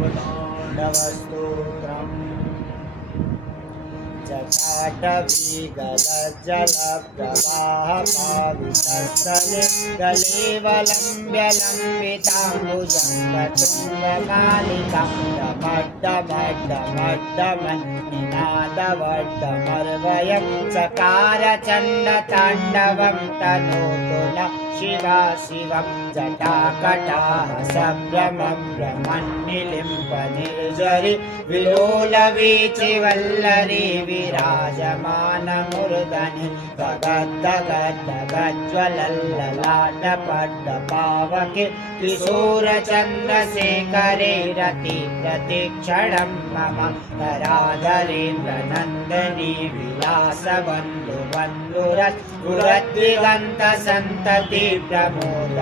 सर्वताण्डवस्तोत्रम् जटाटवीगलज्जलप्रवाहपावितस्थले गलेवलम्ब्यलम्बिताम्बुजङ्गतुङ्गमालिकां डमड्डमड्डमड्डमन्निनादवड्डमर्वयं सकारचण्डताण्डवं तनोतु नः शिवा शिवं जटाकटाः सभ्रमं भ्रमन्निलिम्पनिर्झरि विलोलवीचिवल्लरी विराजमानमूर्धनि गगद्गगद्गगज्ज्वलल्ललाटपड्डपावके किशोरचन्द्रशेखरे रतिप्रतिक्षणं मम कराधरेन्द्रनन्दनी विलासबन्धुबन्धुरद्दिगन्तसन्तति प्रमोदमानमानसि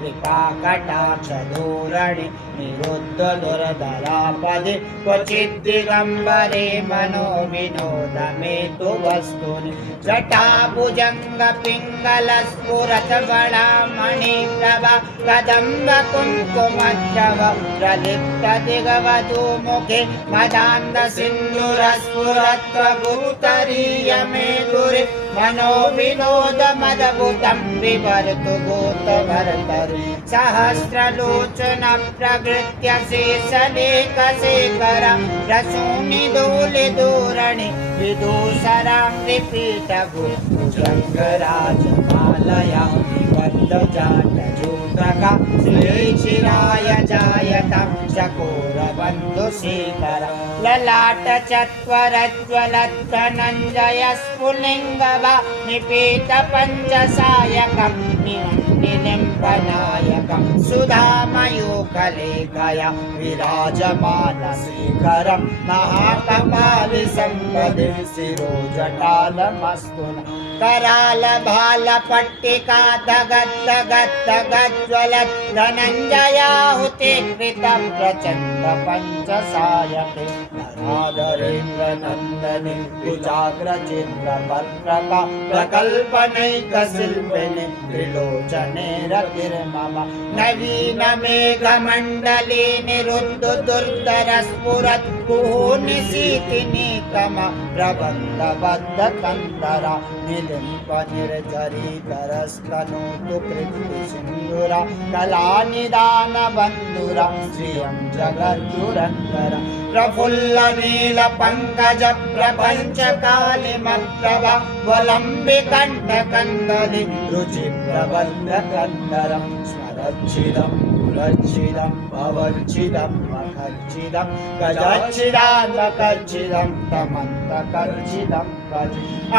कृपाकटाक्षधोरणे निरुद्धदुर्धरापदे क्वचिद्दिगम्बरे मनो विनोदमेतु वस्तुनि जटाभुजङ्गपिङ्गलस्फुरतबलामणिप्रभा कदम्बकुङ्कुमद्रव प्रलिप्तदिगवधूमुखे मदान्दसिन्दूरस्फुरत्वगुरुतरीयमेधुरि मनो विनोदमदभुतं विवर्तु भूतभर्तरि सहस्रलोचनप्रभृत्य शेषलेखशेखर प्रसूनिधूलिधूरणि विदूषरां त्रिपीठभुजङ्गराजमालया विबद्धजाटजूटका श्रीशिराय जायतां चकोरबन्धुशेखर ललाटचत्वरज्ज्वलद्धनञ्जय स्फुलिङ्गवा निपीतपञ्चसायकं निलिम्बनायकं सुधामयूखलेखया विराजमानशेखरं महाकपालिसम्पदे शिरोजटालमस्तु नः करालभालपट्टिका धगद्धगद्धगज्ज्वलत् धनञ्जयाहुते कृतं प्रचण्ड पञ्चसायके नराधरेन्द्रनन्दने कुजाग्रचित्रपत्रका प्रकल्पनैकशिल्पिनि त्रिलोचने रतिर्मम नवीनमेघमण्डले निरुद्धदुर्धरस्फुरत् कुहूनिशीतिनीकम प्रबन्धबद्धकन्दरा निलिम्पनिर्झरीकरस्तनोतु पृथ्वीसिन्धुरा कलानिदानबन्धुरा श्रियं जगद्दुरन्धरा प्रफुल्लनीलपङ्कज प्रपञ्चकालिमप्रभा वलम्बिकण्ठकन्दलि रुचिप्रबन्धकन्दरं स्मरच्छिदं पुरच्छिदं भवच्छिदं मखच्छिदं गजच्छिदान्वकच्छिदं तमन्तकर्च्छिदं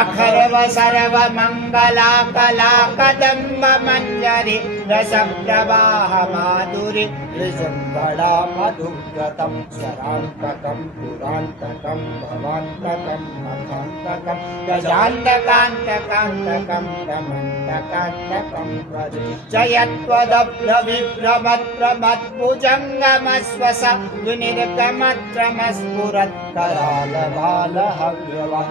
अखर्व सर्वमङ्गला कला कदम्ब मञ्जरि रसप्रवाह माधुरि ऋषुम्बडा मधुव्रतं स्वरान्तकं पुरान्तकं भवान्तकं मखान्तकं गजान्तकान्तकान्तकं तमन्तकान्तकं भजे जयत्वदभ्रविभ्रमत्प्रमद्भुजङ्गमश्वस विनिर्गमत्रमस्फुरत् करालबालहव्यवा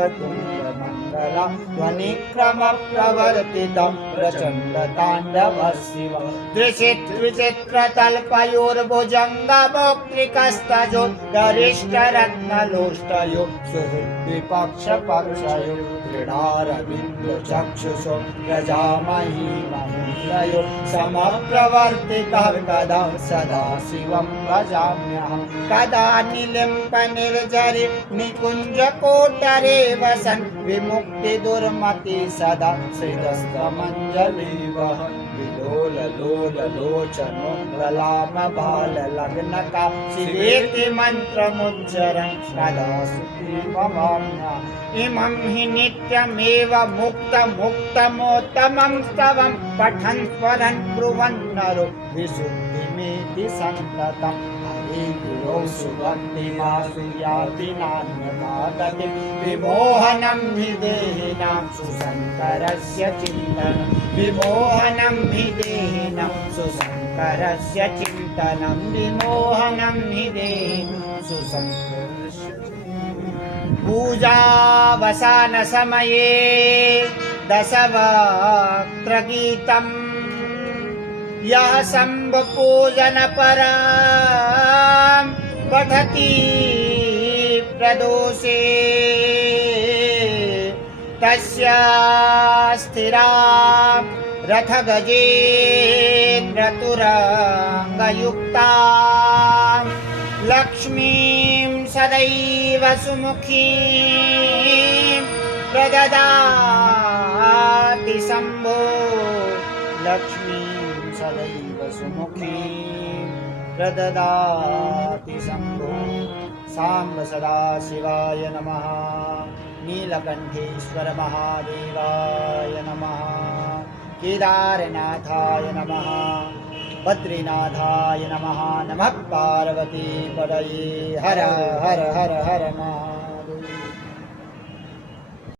मृदङ्गतुङ्गमङ्गला ध्वनिक्रमप्रवर्तितं प्रचण्डताण्डवशिव दृशित्विचित्रतल्पयोर्भुजङ्गमोक्त्रिकस्तजो गरिष्ठरत्नलोष्टयो सुहृद्विपक्षपक्षयो क्रीडारविन्दचक्षुषो प्रजामही महेन्द्रयो समप्रवर्तितः कदा सदा शिवं भजाम्यहं कदा निलिम्पनिर्झरि निकुञ्जकोटरे वसन् विमुक्तिदुर्मति सदा श्रीदस्तमञ्जलिवः विलोललोललोचनो प्रलामबाललग्नका शिवेति मन्त्रमुच्चरन् सदा सुखी भवाम्यहम् इमं हि नित्यमेव मुक्तमुक्तमोत्तमं स्तवं पठन् स्वरन् ब्रुवन् नरो विशुद्धिमेति सन्ततम् हरि गुरौ सुभक्तिमासु याति नान्यथा विमोहनं हि देहिनां सुशङ्करस्य चिन्तनं विमोहनं हि देहिनां सुशङ्करस्य चिन्तनं विमोहनं हि देहिनां सुशङ्करस्य पूजावसानसमये दशवक्त्रगीतं यः शम्भपूजनपरां पठति प्रदोषे तस्य स्थिरा रथगजेन्द्रतुरङ्गयुक्ता लक्ष्मीं सदैव सुमुखीं प्रददाति शम्भो लक्ष्मीं सदैव सुमुखीं प्रददाति शम्भो साम्ब सदाशिवाय नमः नीलकण्ठेश्वर महादेवाय नमः केदारनाथाय नमः बद्रीनाथाय नमः नमः पार्वती पदये हर हर हर हर महादेव।